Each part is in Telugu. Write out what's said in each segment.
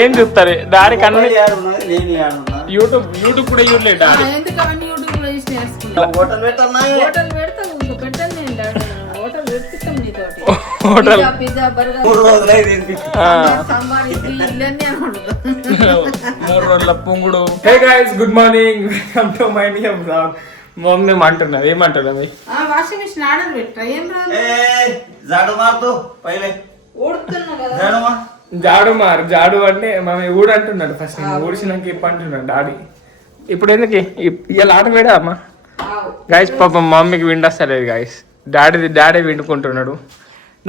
ఏం చూస్తారు డాడీ కన్నా యూట్యూబ్ కూడా చూడలేదు డాడీ హోటల్ 3 రోజుల పొంగుడు. Hey guys good morning, welcome to my new vlog. Mummy ఏమంటున్నారు వాషింగ్ మిషన్ ఆర్డర్ పెట్టా ఏం రాదు జాడు అంటే మమ్మీ ఊడు అంటున్నాడు. ఫస్ట్ ఊడిసినాక ఇప్పు అంటున్నాడు డాడీ. ఇప్పుడు ఎందుకు ఇలా ఆట వేడా అమ్మా గైస్? పాపం మమ్మీకి విండొస్తలేదు గైస్. డాడీ విండుకుంటున్నాడు.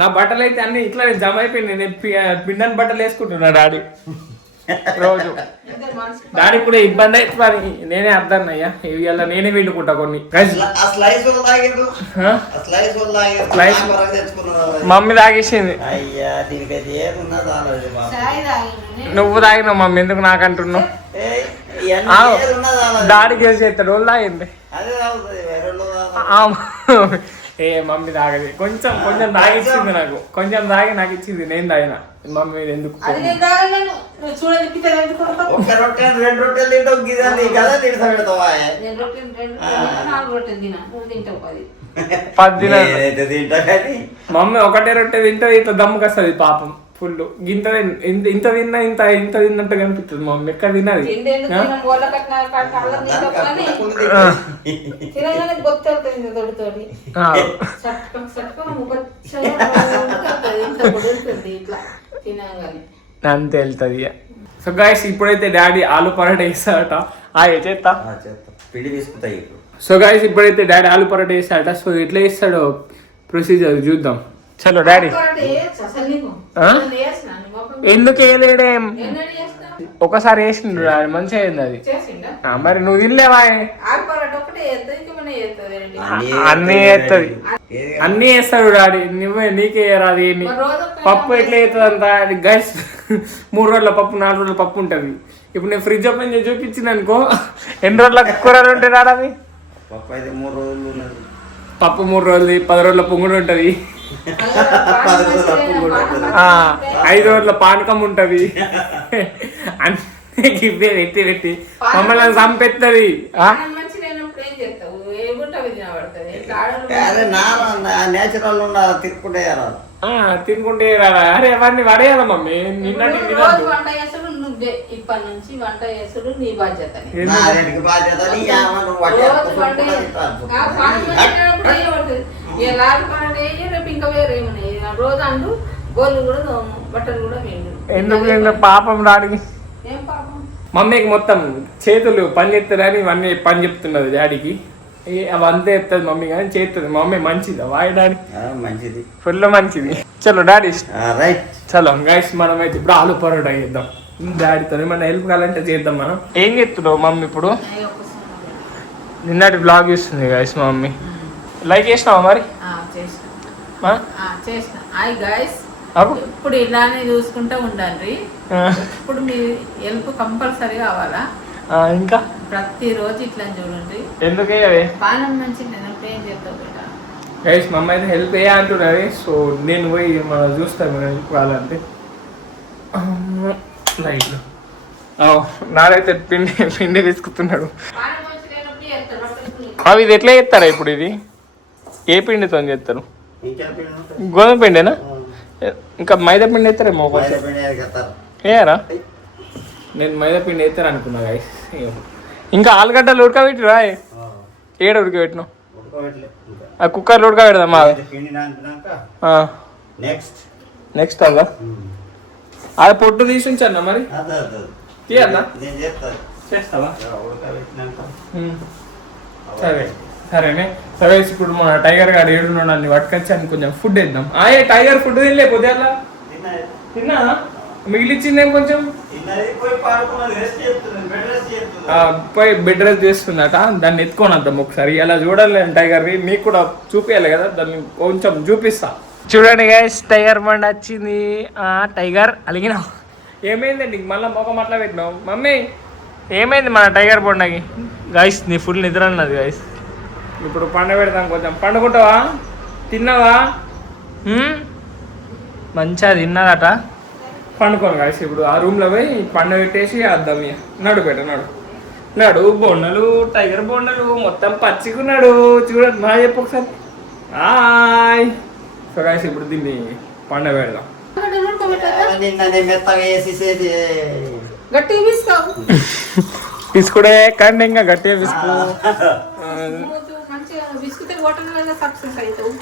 నా బట్టలు అయితే అన్ని ఇట్లా జమ అయిపోయింది. నేను పిండని బట్టలు వేసుకుంటున్నా డాడీ రోజు. డాడీ కూడా ఇబ్బంది అవుతుంది. నేనే అర్థం అయ్యా ఇవాళ నేనే విండుకుంటా కొన్ని. మమ్మీ తాగేసింది. నువ్వు తాగినావు మమ్మీ, ఎందుకు నాకు అంటున్నావు? డాడీకి వేసి చేస్తాడు వాళ్ళు తాగింది. ఏ మమ్మీ తాగది. కొంచెం తాగిచ్చింది నాకు, కొంచెం తాగి నాకు ఇచ్చింది. నేను తాగిన. మమ్మీ ఎందుకు మమ్మీ ఒకటే రొట్టె తింటది, ఇట్లా దమ్ముకి వస్తుంది పాపం ఫుల్. ఇంత తిన్నా ఇంత తిన్నట్టు కనిపిస్తుంది మమ్మీ. ఎక్కడ తిన్నది అంతే వెళ్తుంది. సో గైస్ ఇప్పుడైతే డాడీ ఆలు పరాటా వేస్తాడట. చేస్తా పిండి తీసుకుంటాయి. సో గైస్ ఇప్పుడైతే డాడీ ఆలు పరాటా వేస్తాడట. సో ఎట్లా వేస్తాడో ప్రొసీజర్ చూద్దాం. చలో డాడీ. ఎందుకు వేయలేడేం? ఒకసారి వేసిండు డాడీ, మంచిగా అయింది అది. మరి నువ్వు తినలేవా? అన్నీ వేస్తాడు డాడీ. నీకే రాదు ఏమి. పప్పు ఎట్లా అవుతుంది అంత గైస్? 3 రోజుల పప్పు 4 రోజుల పప్పు ఉంటుంది. ఇప్పుడు నేను ఫ్రిడ్జ్ ఓపెన్ చేసి చూపించింది అనుకో, ఎన్ని రోజుల కూరలు ఉంటాయి డాడీ? అవి పప్పు 3 రోజులు, 10 రోజుల పొంగుడు ఉంటది, 5 రోజుల పానకం ఉంటది. అన్నీ పెట్టి మమ్మల్ని చంపెత్తది. తినుకుంటే అరే అవన్నీ పడేయాల మమ్మీ. నిన్నటి ఇప్పటి నుంచి వంట చేసుడు నీ బాధ్యత. ఇంకా వేరే రోజు అంటూ గోళ్ళు కూడా బట్టలు కూడా ఎందుకు పాపం డాడీకి. ఏం పాపం? మమ్మీకి మొత్తం చేతులు పని చేస్తారని ఇవన్నీ పని చెప్తున్నది డాడీకి. అవి అంతే చెప్తుంది మమ్మీ, కానీ చేస్తుంది మమ్మీ. మంచిది వాయి డాడీ, మంచిది, ఫుల్ మంచిది. చలో డాడీ చలో గైస్ మనం అయితే ఇప్పుడు ఆలు పరోటా చేద్దాం డాడీతో. ఏమన్నా హెల్ప్ కావాలంటే చేద్దాం. మనం ఏం చెప్తున్నావు మమ్మీ? ఇప్పుడు నిన్నటి బ్లాగ్ చూస్తుంది గైస్ మా మమ్మీ. లైక్ చేసినావా మరి? ఇప్పుడు ఇలానే చూసుకుంటూ ఉండండి. ఇప్పుడు మీ హెల్ప్ కంపల్సరీ కావాలా? ఇంకా ప్రతిరోజు ఇట్లా చూడండి. ఎందుకే పానం మంచి ఏం చెప్తావు గైస్? మా అమ్మ అయితే హెల్ప్ ఏ అంటున్నది. సో నేను పోయి చూస్తాను హెల్ప్ కావాలంటే. లైట్లు నాడైతే పిండి తీసుకుతున్నాడు. అవి ఇది ఎట్లా చేస్తారా ఇప్పుడు? ఇది ఏ పిండితో చేస్తారు? గోధుమ పిండేనా? ఇంకా మైదా పిండి వేస్తారేమో. ఏరా నేను మైదా పిండి వేస్తారు అనుకున్నా గైస్. ఇంకా ఆలుగడ్డలు ఉడకబెట్టిరా? ఏడ ఉడకబెట్టినావు? ఆ కుక్కర్లో ఉడకబెడదామా? నెక్స్ట్ అలా అది పొట్టు తీసి ఉంచన్నా మరి? తీయన్నా? చేస్తావా? సరేనే. సరే ఇప్పుడు మన టైగర్ గారు ఏడున్నాడు, అన్ని పట్టుకొచ్చి అని కొంచెం ఫుడ్ వేద్దాం. టైగర్ ఫుడ్ తినలే పొద్దులా? తిన్నా? మిగిలిచ్చిందేం కొంచెం? పోయి బెడ్ రెస్ట్ చేస్తుందట. దాన్ని ఎత్తుకొని వద్దాం ఒకసారి. అలా చూడాలి టైగర్ని. నీకు కూడా చూపించాలి కదా, దాన్ని కొంచెం చూపిస్తా. చూడండి గైస్, టైగర్ బండి వచ్చింది. టైగర్ అలిగినావు. ఏమైందండి మళ్ళీ మొఖం అట్లా పెట్టినావు? మమ్మీ ఏమైంది మన టైగర్ బండకి? గైస్ నీ ఫుల్ నిద్ర అన్నది గైస్. ఇప్పుడు పండ పెడతాం. కొంచెం పండుకుంటావా? తిన్నావా? మంచిగా తిన్నదట. పండుకోను కాసి ఇప్పుడు ఆ రూమ్లో పోయి పండు పెట్టేసి అద్దం ఇక. నడు పెట్ట నడు బొండలు టైగర్ బొండలు మొత్తం పచ్చికున్నాడు చూడండి మా చెప్పు ఒకసారి హాయ్. సో కాసి ఇప్పుడు దీన్ని పండుగ పెడదాం. గట్టి తీసుకోవు తీసుకుడే కంటే ఇంకా గట్టిగా తీసుకో. మంచిగా బిస్కుట్ హోటల్ సక్సెస్ అవుతావు.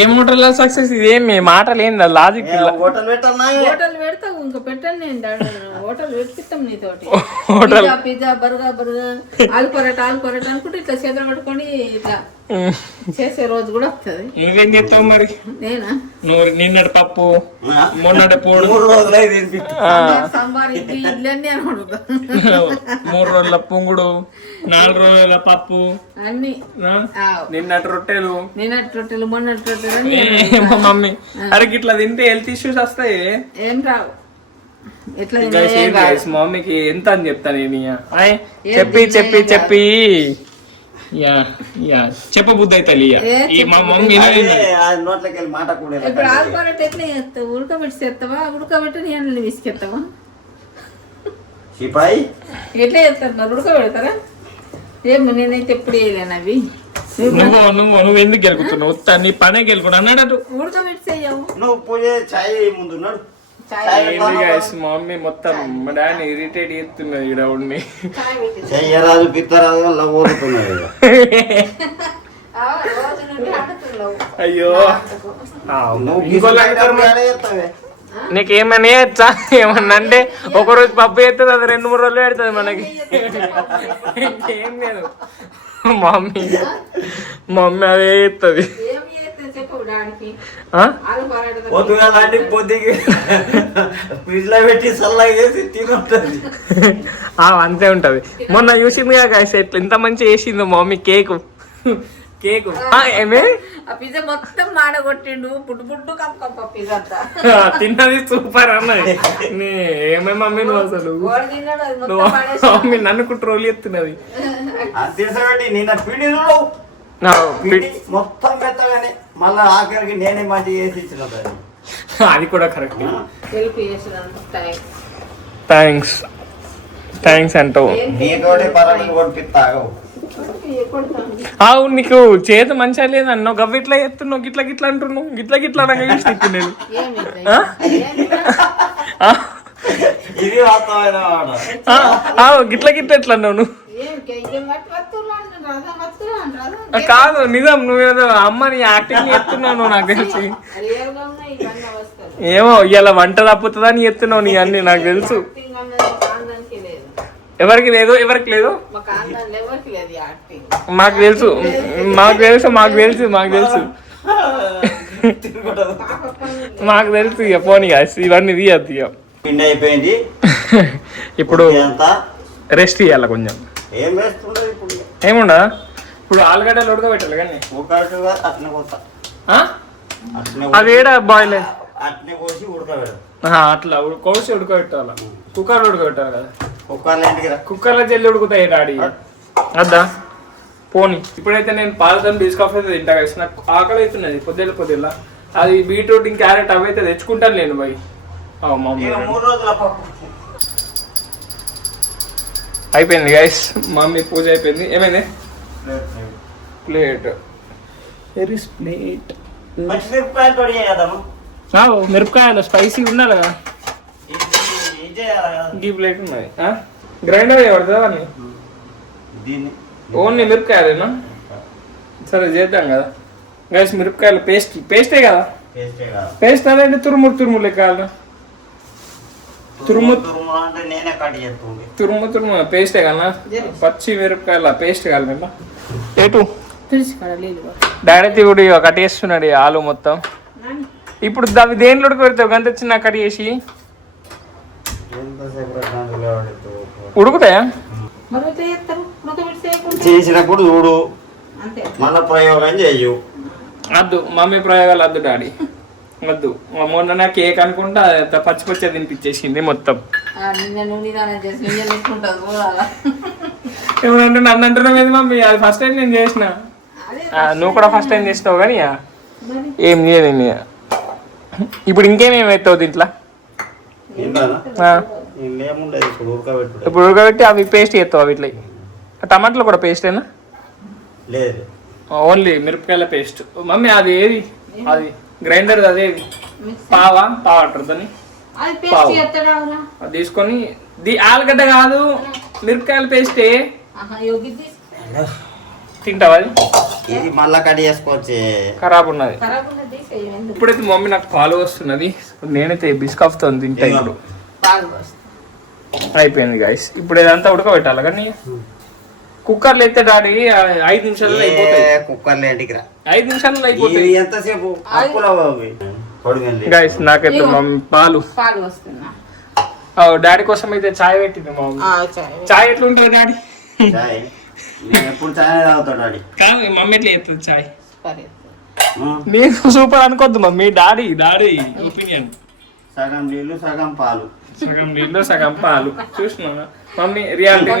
ఏం హోటల్ సక్సెస్ ఇది ఏమి మాటలు ఏంది లాజిక్ హోటల్ పెట్టాలా హోటల్ పెడతావు ఇంకా పెట్టండి నేను హోటల్ పెట్టిస్తాం నీతోటి. Hotel pizza burger aloo paratha అనుకుంటే ఇట్లా చేతులు పట్టుకొని ఇట్లా చేసే రోజు కూడా వస్తుంది. నువ్వేం చేస్తావు మరి? నేనా నువ్వు నిన్నటి పప్పు మొన్నటి పోడు 3 రోజులు అయింది. సాంబార్ ఇడ్లీ అన్ని అని అడుగుతా. 3 రోజుల పొంగుడు 4 రోజుల పప్పు అన్ని నిన్నటి రొట్టెలు మొన్నటి రొట్టెలు అన్ని మా మమ్మీ అరే ఇట్లా తింటే హెల్త్ ఇష్యూస్ వస్తాయి. ఏం రావు. ఎట్లా మమ్మీకి ఎంత అని చెప్తాను నేను చెప్పి చెప్ప బుద్ధి అవుతుంది మా మమ్మీ. నోట్లోకి వెళ్ళి మాట కూడా ఇప్పుడు ఆలు పరోటా ఎట్లా చేస్తావు? ఉడకబెట్టి చేస్తావా? ఉడకబెట్టి నీళ్ళు విసికెత్తావా? సిపాయి ఎట్లా చేస్తారు? ఉడకబెడతారా? ఏమో నేనైతే ఎప్పుడు వేయలేను అవి. నువ్వు ఎందుకు గెలుకుతున్నావు? నీ పనే గెలుకున్నా అన్నాడు. ఉడకబెట్టి చెయ్యవు. నువ్వు పూజ ఛాయ్ ముందున్నాడు. మా మమ్మీ మొత్తం మా డాడీ ఇరిటేట్ చేస్తున్నది ఇక్కడ ఉండి. చెయ్యరాజు పిత్తరాజు వల్ల ఊరుతున్నది. అయ్యో చేస్తావే నీకేమని వచ్చా? ఏమన్నా అంటే ఒకరోజు పప్పు చేస్తుంది, అది 2-3 రోజులు పెడుతుంది మనకి. ఇంకేం లేదు. మమ్మీ అదే చేస్తుంది. పొద్దుగాలంటే పొద్దుకి ఫ్రిడ్జ్ లో పెట్టి చల్లగా వేసి తినుంటది. అంతే ఉంటది. మొన్న చూసింది కాక ఇంత మంచి చేసింది మమ్మీ కేకు ఏమే పిజ్జా మొత్తం మాడగొట్టిండు. పుట్టు కప్ప పిజ్జా తిన్నది సూపర్ అన్నది. ఏమే మమ్మీ నువ్వు అసలు మమ్మీ నన్ను ట్రోల్ చేస్తున్నది. తీసబెట్టి నిన్న పిండి మొత్తం మెత్తగానే మళ్ళీ ఆఖరికి నేనే మంచిగా వేసి ఇచ్చిన. అది కూడా కరెక్ట్. థ్యాంక్స్ అంటావు. నీతోటి పరానికి కొట్టిస్తావు. నీకు చేతి మంచిగా లేదన్నావు. గవ్వ ఇట్లా ఎత్తున్నావు, గిట్లా అంటున్నావు. గిట్లా అనగా చూసి నేను ఇది వాస్తవమైన గిట్లా ఎట్లా అన్నావు నువ్వు? కాదు నిజం. నువ్వేదో అమ్మని యాక్టింగ్ చేస్తున్నావు నాకు తెలిసి. ఏమో ఇలా వంట తప్పుతుందని చెప్తున్నావు నీ అన్ని నాకు తెలుసు. ఎవరికి లేదు మాకు తెలుసు. ఇక పోనీ ఇవన్నీ తీయద్దు. ఇక పిండి అయిపోయింది. ఇప్పుడు రెస్ట్ ఇవ్వాలి కొంచెం. ఏం వేస్తుండదు ఇప్పుడు. ఏముండా ఇప్పుడు ఆలుగడ్డలు ఉడకబెట్టాలి కానీ అది ఏడా బాయిల్ అట్నే కోసి ఉడకబెట్టాలి. అట్లా కోసి ఉడకబెట్టాలి. కుక్కర్లో ఉడకబెట్టాలి కదా. కుక్కర్లో జల్లి ఉడుకుతాయి డాడీ. అద్దా పోనీ. ఇప్పుడైతే నేను పాలతో బిస్కాఫ్ అయితే తింటా కలిసి. నాకు ఆకలి అవుతున్నది పొద్దుల. అది బీట్రూట్ క్యారెట్ అవి అయితే తెచ్చుకుంటాను నేను పోయి. అయిపోయింది గైస్. మమ్మీ పూజ అయిపోయింది. ఏమైంది? ప్లేట్ మిరపకాయలు స్పైసీ ఉండాలి కదా. ఈ ప్లేట్ ఉన్నది. గ్రైండర్ పడుతుందా అన్ని? ఓన్లీ మిరపకాయలేనా? సరే చేద్దాం కదా గైస్. మిరపకాయలు పేస్టే కదా. పేస్ట్ అదే తురుము లెక్క. తురుము పేస్టే కదా. పచ్చి మిరపకాయల పేస్ట్ కాదు. ఏటు డాడీ ఇప్పుడు కట్ చేస్తున్నాడు ఆలు మొత్తం. ఇప్పుడు అవి దేంట్లో ఉడకబెడతావు? గంత చిన్న కట్ చేసి ఉడుకుతాయా? చేసినప్పుడు చూడు, మళ్ళా ప్రయోగం చెయ్యు. వద్దు మమ్మీ ప్రయోగాలు వద్దు డాడీ వద్దు. మొన్న నా కేక్ అనుకుంటా పచ్చి తినిపించేసింది మొత్తం. ఏమంటే నన్ను అంటున్నావు ఏది మమ్మీ? అది ఫస్ట్ టైం నేను చేసిన. నువ్వు కూడా ఫస్ట్ టైం చేసినావు కానీ ఏం చేయదు. ఇప్పుడు ఇంకేమేమి అవుతావు దీంట్లో? ఏముండదు ఇప్పుడు ఉడకబెట్టు. ఇప్పుడు ఉడకబెట్టి అవి పేస్ట్ చేస్తావు అవి ఇట్లా. టమాటాలు కూడా పేస్టేనా? లేదు, ఓన్లీ మిరపకాయల పేస్ట్. మమ్మీ అది ఏది, అది గ్రైండర్ అదేది, పావా అంటారు దాన్ని. అది పేస్ట్ చేస్తాడా? అది తీసుకొని ఆలుగడ్డ కాదు మిరపకాయల పేస్టే. తింటావా అది? ఇది మళ్ళా కట్ చేసుకోవచ్చు. ఖరాబ్ ఉన్నది. ఇప్పుడైతే మమ్మీ నాకు పాలు వస్తున్నది, నేనైతే బిస్కఫ్తో తింటా. ఇప్పుడు అయిపోయింది గాయస్. ఇప్పుడు ఇదంతా ఉడకబెట్టాలి కానీ కుక్కర్లో అయితే డాడీ 5 నిమిషాల్లో అయిపోతాయి. కుక్కర్లో ఇంటికి రా, 5 నిమిషాల్లో అయిపోతాయి. ఎంతసేపు గాయస్ నాకైతే మమ్మీ పాలు వస్తున్నా. డాడీ కోసం అయితే చాయ్ పెట్టింది మమ్మీ. చాయ్ ఎట్లా ఉంటుంది డాడీ? ఎప్పుడు చాయ్ తాగుతాడు డాడీ. కాదు మమ్మీ ఎట్లా చేస్తుంది చాయ్? నేను సూపర్ అనుకోద్దు మమ్మీ, డాడీ ఒపీనియన్. సగం నీళ్ళు సగం పాలు. సగం నీళ్ళు సగం పాలు. చూసినా మమ్మీ రియాలిటీ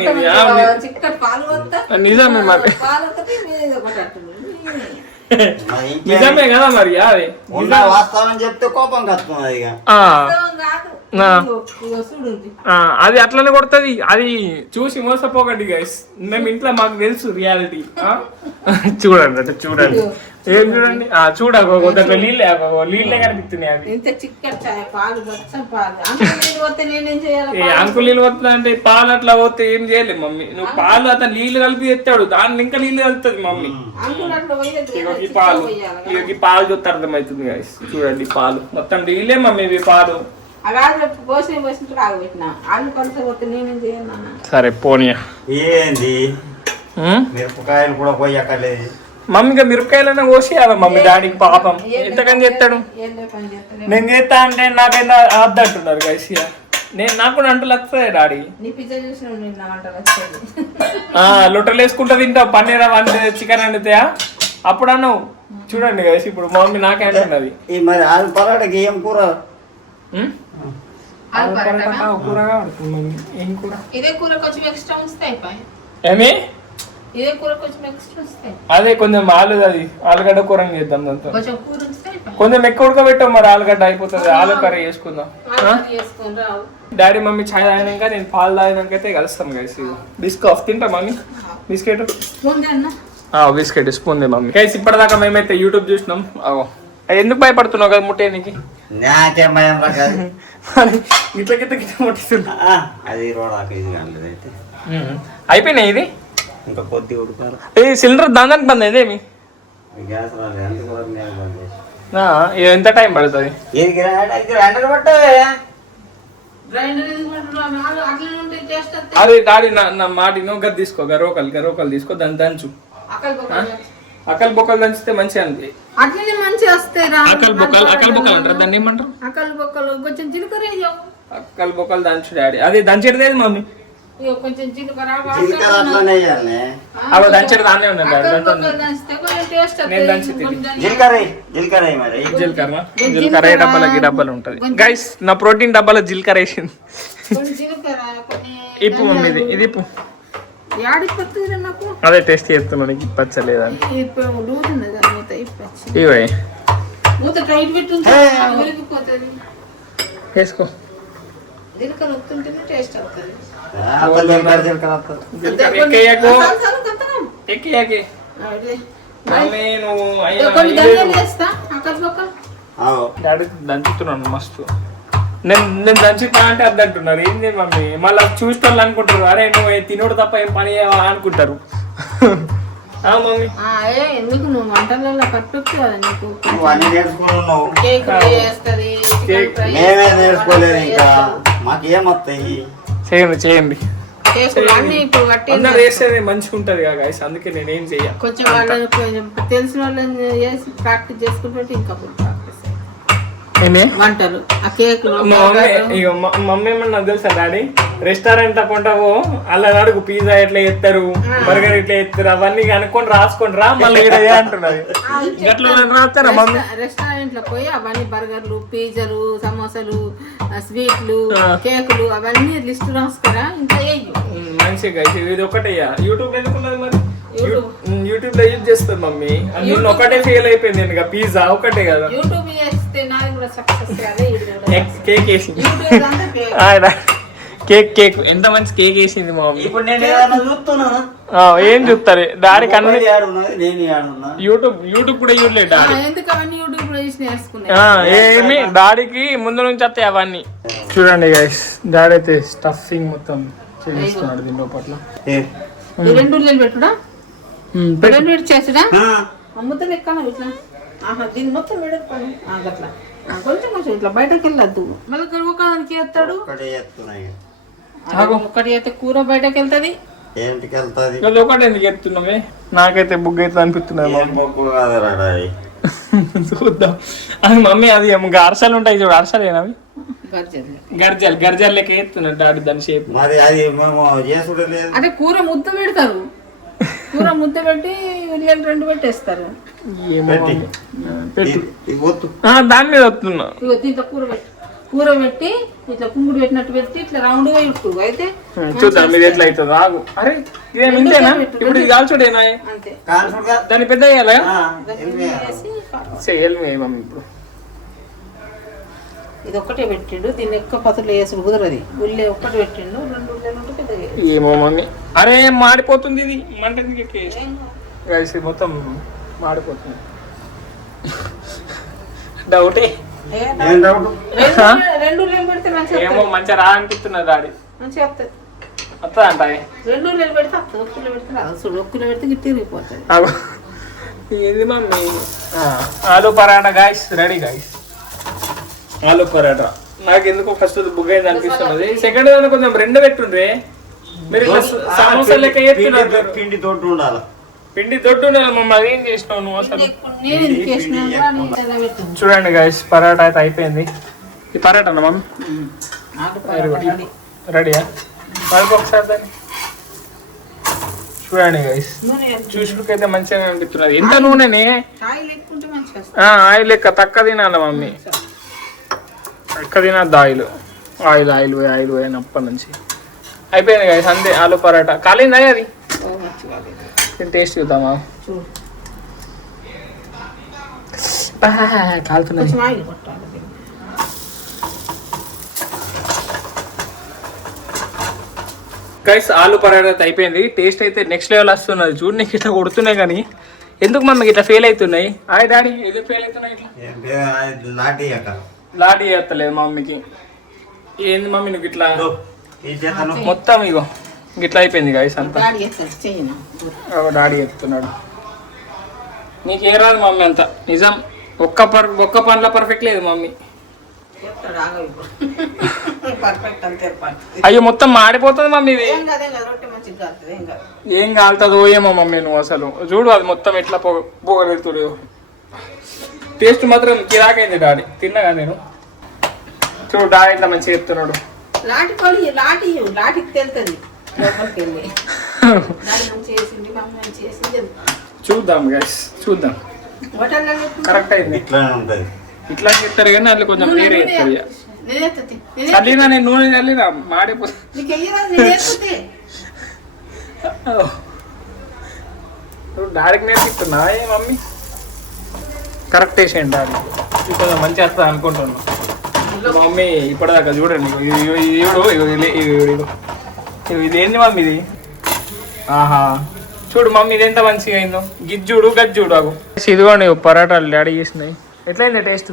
నిజమే మరి. నిజమే కదా మరి. అది వాస్తవం చెప్తే కోపం కట్టుకున్నది. అది అట్లనే కొడుతుంది. అది చూసి మోసపోకండి గైస్, మేము ఇంట్లో మాకు తెలుసు రియాలిటీ. చూడండి అంటే చూడండి, ఏం చూడండి, చూడగో నీళ్ళే కనిపిస్తున్నాయి. అది అంకుల్ నీళ్ళు పోతుంది అంటే పాలు అట్లా పోతే ఏం చేయలేదు మమ్మీ. నువ్వు పాలు అతను నీళ్లు కలిపి ఎత్తాడు, దాన్ని ఇంకా నీళ్లు కలుపుతుంది మమ్మీ. ఈ పాలు చూస్తే అర్థమవుతుంది గైస్. చూడండి పాలు మొత్తం నీళ్ళే మమ్మీ, ఇవి పాలు. సరే పోనీయా. ఏంది మిరపకాయలు కూడా పోయక్కర్లేదు మమ్మీగా మిరపకాయలైనా కోసేయాలి మమ్మీ. డాడీకి పాపం ఎంతకని చెప్తాడు. నేను చేస్తా అంటే నాకైనా అద్దంటున్నారు గైస్. నాకు కూడా అంటూ వస్తాయి డాడీ. లొట్టలు వేసుకుంటా తింటావు, పన్నీర్ వండి చికెన్ వండితే అప్పుడు అన్నావు. చూడండి గైస్ ఇప్పుడు మమ్మీ నాకే అంటున్నది. మరి ఆలు పరాటకి ఏం కూర? అదే కొంచెం ఆలుగడ్డ కూర చేద్దాం. దాంతో కొంచెం ఎక్కువ ఉడకబెట్టాం మరి, ఆలుగడ్డ అయిపోతుంది. ఆలు కర్రీ చేసుకుందాం. డాడీ మమ్మీ చాయ్ తాగినాక నేను పాలు తాగినాక అయితే కలుస్తాం గైస్. బిస్కట్ తింటా mummy? Biscuit biscuit spoon mummy. Guys ఇప్పటిదాకా మేమైతే యూట్యూబ్ చూసినాం. ఎందుకు భయపడుతున్నావు కదా ముట్టేనికి? నాకేం భయం రాదు. ఇట్లా గిట్ల ముట్టిస్తున్నా. అది అయితే అయిపోయినాయి. ఇది ఇంకా కొద్ది ఉడకాలి. ఈ సిలిండర్ దానికి బంద్ అయిందేమి? గ్యాస్ రాలేదు. ఎంత టైం పడుతుంది? అది డాడీ నా మాట గది తీసుకో, గరోకలు తీసుకో, దాన్ని దంచు. అకల్ బొక్కలు దంచితే మంచిగా అంతే. అట్లనే మంచిగా వస్తాయి. అకల్ బొక్కలు అంటారు దాన్ని, ఏమంటారు? అకల్ బొక్కలు కొంచెం జీలకర్ర అకల్ బొక్కలు దంచు డాడీ. అది దంచేది మమ్మీ. కొంచెం జీలకర్ర అవి దంచేది దాన్నే ఉన్నాయి. జీలకర్ర డబ్బాలు ఉంటది గైస్. నా ప్రోటీన్ డబ్బాలో జీలకర్ర వేసింది. ఇప్పు మమ్మీ, ఇది ఇప్పు. అదే టేస్ట్ చేస్తున్నాను, ఇప్పచ్చలేదని. ఇవే వేసుకో. దంచుతున్నాను మస్తు. నేను దంచుతా అంటే అది అంటున్నారు. ఏంది మమ్మీ? మళ్ళీ చూస్తాను అనుకుంటారు, అరే నువ్వు తినోడు తప్ప ఏం పని అనుకుంటారు. మమ్మీ ఎందుకు నువ్వు వంటలలో పర్ఫెక్ట్ కదా, నీకు చేయండి వేసేది మంచిగా ఉంటది కదా గైస్, అందుకే నేనేం చెయ్య. కొంచెం వాళ్ళని తెలిసిన వాళ్ళని చేసి ప్రాక్టీస్ చేసుకుంటే ఇంకా వంటలు ఆ కేక్. మమ్మీ ఏమన్నా నాకు తెలుసా డాడీ, రెస్టారెంట్ కొంటావు అలా అడుగు, పిజ్జా ఎట్లా చేస్తారు, బర్గర్ ఎట్లా చేస్తారు, అవన్నీ అనుకొని రాసుకొని రా మళ్ళీ అంటున్నది. రెస్టారెంట్ లో పోయి అవన్నీ బర్గర్లు, పిజ్జాలు, సమోసాలు, స్వీట్లు, కేకులు అవన్నీ లిస్ట్ రాసుకురా. ఇంకా మంచిగా ఇది ఒకటే. యూట్యూబ్ ఎందుకున్నది మరి? యూట్యూబ్ లో యూజ్ చేస్తుంది మమ్మీ. ఒకటే ఫెయిల్ అయిపోయింది. పిజ్జా ఒకటే కదా. యూట్యూబ్ వస్తే నాది కూడా సక్సెస్ అదే ఇది కూడా కేక్ వేసింది యూట్యూబ్ అంతా కేక్. ఆయన కేక్ ఎంత మంచి కేక్ వేసింది మా మమ్మీ. ఇప్పుడు నేను ఏదైనా చూస్తున్నాను ఏం చూస్తారు డాడీ కన్నా ఏడున్నది నేను ఏడున్నా. యూట్యూబ్ కూడా చూడలేదు డాడీ. ఎందుకు అవన్నీ యూట్యూబ్ లో చూసి నేర్చుకున్నా ఏమి డాడీకి ముందు నుంచి వస్తాయి అవన్నీ. చూడండి గైస్ డాడీ అయితే స్టఫింగ్ మొత్తం చేస్తున్నాడు దీని లోపల. ఈ రెండు ఉల్లిలు పెట్టుడా రెండు పెట్టి చేసుడా ముద్దలు ఎక్కాను ఇట్లా. ఆహా దీన్ని మొత్తం పెడతాను అట్లా కొంచెం కొంచెం ఇట్లా బయటకు వెళ్ళద్దు. మళ్ళీ ఒకదానికి వేస్తాడు ఒకటి అయితే కూర బయటకు వెళ్తుంది. ఏంటికి వెళ్తాది ఒకటి ఎందుకు ఎత్తున్నామే నాకైతే బుగ్ అయితే అనిపిస్తున్నది. చూద్దాం అది మమ్మీ. అది అరసలు ఉంటాయి చూడు అరసలేనా అవి గర్జాలు లెక్క ఎత్తున్నాడు డాడీ దాని షేప్. మరి అది మేము చేసుడు లేదు. అంటే కూర ముద్ద పెడతారు. కూర ముద్ద పెట్టి ఉల్లిగడ్డలు రెండు పెట్టేస్తారు. దాని మీద వస్తున్నా. ఇగో దీంట్లో కూర పెట్టి ఇట్లా కుంగుడు పెట్టినట్టు పెట్టి ఇట్లా రౌండ్ గా ఇట్టు అయితే చూద్దాం మీరు ఎట్లా అవుతుంది. ఆగు అరే ఇదేమి ఇంతేనా ఇప్పుడు ఇది కాల్చుడేనా అంతే. దాన్ని పెద్ద వేయాలా వేసి మమ్మీ. ఇప్పుడు ఇది ఒక్కటే పెట్టిండు దీన్ని ఎక్కువ పతులు వేసుడు కుదరది. ఉల్లి ఒక్కటి పెట్టిండు రెండు ఉల్లిలు ఉంటే పెద్దగా. ఏమో మమ్మీ అరే మాడిపోతుంది ఇది మంట మొత్తం మాడిపోతుంది. డౌటే రెండు ఉల్లిలు పెడితే ఏమో మంచిగా రా అనిపిస్తున్నది డాడీ. మంచిగా వస్తుంది వస్తా అంట. రెండు ఉల్లిలు పెడితే వస్తుంది. ఒక్కులు పెడితే రాదు. చూడు ఒక్కులు పెడితే గిట్టి తిరిగిపోతుంది. ఏంది మమ్మీ. ఆలు పరాటా గాయస్ రెడీ గాయస్. ఆలు పరాటా నాకు ఎందుకు ఫస్ట్ బుక్ అయింది అనిపిస్తున్నది. సెకండ్ దాని కొంచెం రెండు పెట్టుండ్రే మీరు. సమోసా లెక్క చేస్తున్నారు. పిండి తోడు ఉండాలి. పిండి దొడ్డు ఉండాలి మమ్మీ. అదేం చేసినావు నువ్వు అసలు. చూడండి గాయస్ పరాటా అయితే అయిపోయింది. ఈ పరాటా మమ్మీ రెడీయా మళ్ళీ ఒకసారి దాన్ని చూడండి గాయస్. చూసుకైతే మంచిగా అనిపిస్తున్నది. ఎంత నూనెనే ఆయిల్ లెక్క తక్కువ తినాలి మమ్మీ. ఎక్కువ తినద్దు ఆయిల్ ఆయిల్ పోయిన అప్పటి నుంచి అయిపోయింది గాయస్. అంతే ఆలు పరాటా కాలిందా అది. టేస్ట్ చూద్దామా కాలుతున్నది. గైస్ ఆలు పరాటా అయిపోయింది. టేస్ట్ అయితే నెక్స్ట్ లెవెల్ వస్తున్నది. చూడు నీకు ఇట్లా కొడుతున్నాయి కానీ ఎందుకు మమ్మీ ఇట్లా ఫెయిల్ అవుతున్నాయి. హాయ్ డాడీ ఎందుకు ఫెయిల్ అవుతున్నాయి ఇట్లా. లాటీ చేస్తలేదు మమ్మీకి. ఏంది మమ్మీ నువ్వు ఇట్లా మొత్తం ఇగో ఇట్లా అయిపోయింది గైస్ అంతా. డాడీ చెప్తున్నాడు నీకు ఏ రాదు మమ్మీ అంతా. నిజం ఒక్క పనిలో పర్ఫెక్ట్ లేదు మమ్మీ. అయ్యో మొత్తం మాడిపోతుంది మమ్మీ. ఇది ఏం కాలుతుందో ఏమో మమ్మీ నువ్వు అసలు చూడు. అది మొత్తం ఎట్లా పోగలుగుతుడు. టేస్ట్ మాత్రం కిరాకైంది డాడీ. తిన్నగా నేను. చూడు డాడీ ఇట్లా మంచిగా చెప్తున్నాడు. చూద్దాం గైస్ చూద్దాం. కరెక్ట్ అయింది. ఇట్లా చెప్తారు కానీ అందులో కొంచెం వేరే చెప్తారు. చల్లినా నేను నూనె చల్లినా మాడిపోతుంది. డాడీకి నేర్పిస్తున్నా ఏ మమ్మీ. కరెక్ట్ వేసేయండి డాడీ. కొంచెం మంచిగా వస్తుంది అనుకుంటున్నా. మమ్మీ ఇప్పటిదాకా చూడండి ఇది ఏంది మమ్మీ ఇది. ఆహా చూడు మమ్మీ ఇది ఎంత మంచిగా అయిందో. గిజ్జుడు గజ్జుడు అగు. ఇదిగోండి పరాటాలు డాడీ చేసినాయి. ఎట్లయింది టేస్ట్.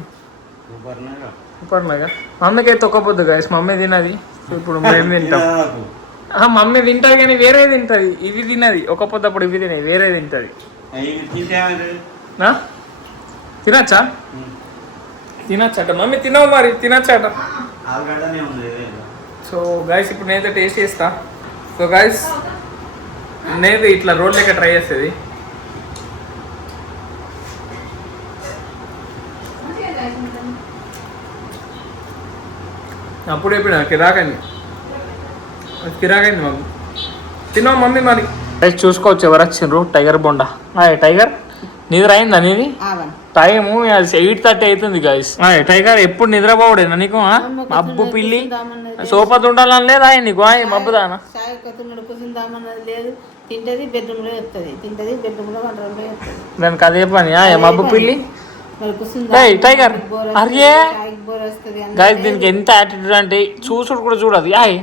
సూపర్నాగా. మమ్మీకి అయితే ఒక్కపోద్దు గాయస్. మమ్మీ తినది. ఇప్పుడు మేము తింటాం. మమ్మీ తింటది కానీ వేరే తింటది. ఇవి తినది ఒక పొద్దప్పుడు ఇవి తినది వేరే తింటది. తినచ్చా తినచ్చట మమ్మీ. తినవు మరి తినచ్చట. సో గైస్ ఇప్పుడు నేనైతే టేస్ట్ చేస్తా. సో గైస్ నేనైతే ఇట్లా రోడ్ లెక్క ట్రై చేస్తుంది. అప్పుడు ఎప్పుడు కిరాకైంది మమ్మీ. తిన్నావు మమ్మీ మరి. చూసుకోవచ్చు ఎవరు వచ్చిండ్రు. టైగర్ బొండా. టైగర్ నిద్ర అయిందా నీది. టైము 8:30 అవుతుంది గైస్. టైగర్ ఎప్పుడు నిద్రపోవడేనా నీకు. మబ్బు పిల్లి సోపతి ఉండాలని లేదా నీకు మబ్బుదానా. దానికి అదే పని మబ్బు పిల్లి మరి కూర్చుందా? డేయ్, టైగర్. బోర్ అరే. వస్తుంది, బోర్ వస్తుంది అన్న. గాయస్ దీనికి ఎంత యాటిట్యూడ్ అంటే చూసుడు కూడా చూడదు యాయ్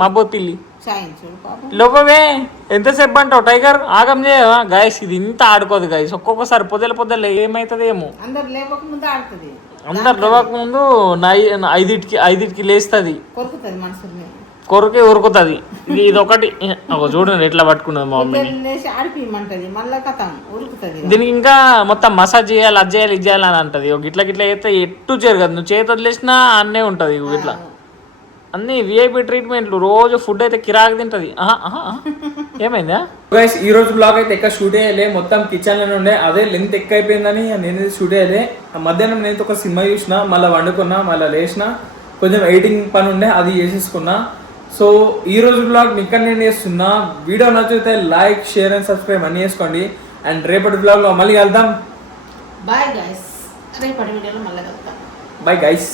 మా బో పిల్లి చాయ్ చూడు పాపం. లోపవే ఎంతసేపు అంటావు టైగర్ ఆగం చేయవా గాయస్ ఇది ఇంత ఆడుకోదు గాయస్ ఒక్కొక్కసారి పొద్దుల ఏమవుతుంది ఏమో అందరు లేవక ముందు ఆడుతుంది, అందరు లేవక ముందు ఐదింటికి లేస్తుంది కొరుకుతుంది మనసుని, కొరకే ఉరుకుతుంది ఇది ఒకటి చూడండి ఎట్లా పట్టుకున్నది మా మమ్మీని లేచి ఆడిపియమంటది, మళ్ళా కథం ఉరుకుతుంది. దీనికి ఇంకా మొత్తం మసాజ్ చేయాలి అది చేయాలి ఇది చేయాలి అని అంటది గిట్లా గిట్లా చేస్తే ఎట్టు జరగదు నువ్వు చేతి వదిలేసినా అన్నే ఉంటది ఇట్లా అన్ని విఐపి ట్రీట్మెంట్లు రోజు ఫుడ్ అయితే కిరాకు తింటది ఏమైందా గైస్ ఈ రోజు బ్లాగ్ అయితే ఎక్కడ షూట్ అయ్యలే మొత్తం కిచెన్ లోనే ఉండే అదే లెంత్ ఎక్కువ అయిపోయిందని నేను షూట్ అయ్యలే మధ్యాహ్నం నేను ఒక సినిమా చూసిన మళ్ళీ వండుకున్నా మళ్ళీ లేచిన కొంచెం ఎడిటింగ్ పని ఉండే అది చేసేసుకున్నా. సో ఈ రోజు బ్లాగ్ ఇక్కడ నేను చేస్తున్నా. వీడియో నచ్చితే లైక్ షేర్ అండ్ సబ్స్క్రైబ్ అన్ని చేసుకోండి. అండ్ రేపటి బ్లాగ్ లో మళ్ళీ కలుద్దాం. బాయ్ గైస్, రేపటి వీడియోలో మళ్ళీ కలుద్దాం. Bye guys.